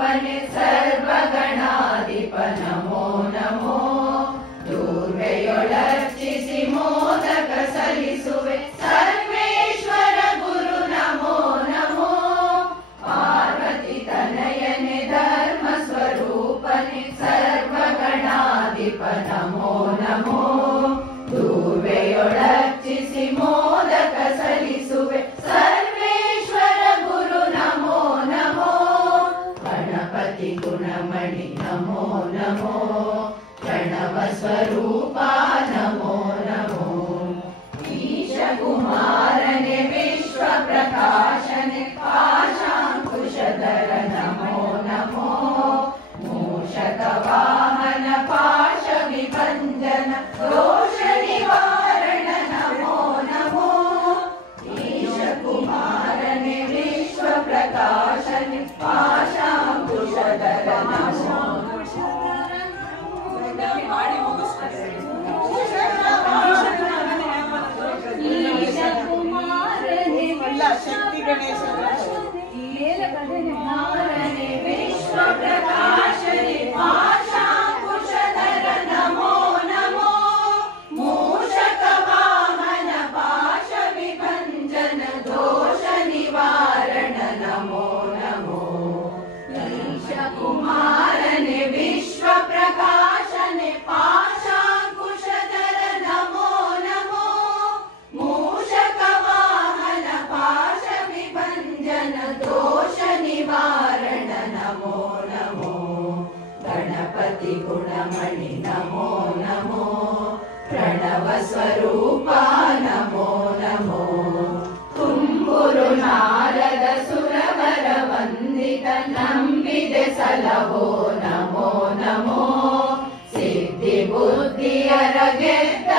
ಸ್ವರೂಪನೆ ಸರ್ವಗಣಾಧಿಪ ನಮೋ ನಮೋ. ದೂರ್ವೆಯೊಳರ್ಚಿಸಿ ಮೋದಕ ಸಲ್ಲಿಸುವೆ ಸರ್ವೇಶ್ವರ ಗುರು ನಮೋ ನಮೋ. ಪಾರ್ವತಿ ತನಯನೆ ಧರ್ಮ ಸ್ವರೂಪನೆ ಸರ್ವಗಣಾಧಿಪ ನಮೋ ನಮೋ. ದೂರ್ವೆಯೊಳರ್ಚಿಸಿ ಮೋದಕ ಸಲ್ಲಿಸುವೆ ಸರ್ವೇಶ್ವರ ಗುರು ನಮೋ ನಮೋ. ಗಣಪತಿ ಗುಣಮಣಿ ನಮೋ ನಮೋ. ಪ್ರಣವ ಸ್ವರೂಪ ನಮೋ ನಮೋ. ಈಶ ಕುಮಾರನೆ ವಿಶ್ವ ಪ್ರಕಾಶನೆ ಪಾಶಾಂಕುಶಧರ ನಮೋ ನಮೋ. ಮೂಷಕ ವಾಹನ ಪಾಶ ವಿಭಂಜನ ದೋಷ ನಿವಾರಣ ನಮೋ ನಮೋ. ಈಶ ಕುಮಾರನೆ ವಿಶ್ವ ಪ್ರಕಾಶನೆ ಪಾಶಾಂಕುಶಧರ ನಮೋ. ಶಕ್ತಿ ಗಣೇಶ ವಿಶ್ವ ಪ್ರಕಾಶನೆ ಪಾಶಾಂಕುಶಧರ ನಮೋ ನಮೋ. ಮೂಷಕ ವಾಹನ ಪಾಶ ವಿಭಂಜನ ದೋಷ ನಿವಾರಣ ನಮೋ ನಮೋ. ಈಶ ಕುಮಾರನೆ ವಿಶ್ವ ಪ್ರಕಾಶನೆ ಪಾಶಾಂಕುಶಧರ ನಮೋ ನಮೋ. ಮೂಷಕ ವಾಹನ ಪಾಶ ವಿಭಂಜನ ದೋಷ ನಿವಾರಣ ನಮೋ ನಮೋ. ಗಣಪತಿ ಗುಣಮಣಿ ನಮೋ ನಮೋ. ಪ್ರಣವ ಸ್ವರೂಪ ನಮೋ ನಮೋ. ತುಂಬುರು ನಾರದ ಸುರವರ ವಂದಿತ ನಂಬಿದೆ ಸಲಹೋ ನಮೋ ನಮೋ. ಸಿದ್ಧಿ ಬುದ್ಧಿಯರ ಗೆದ್ದ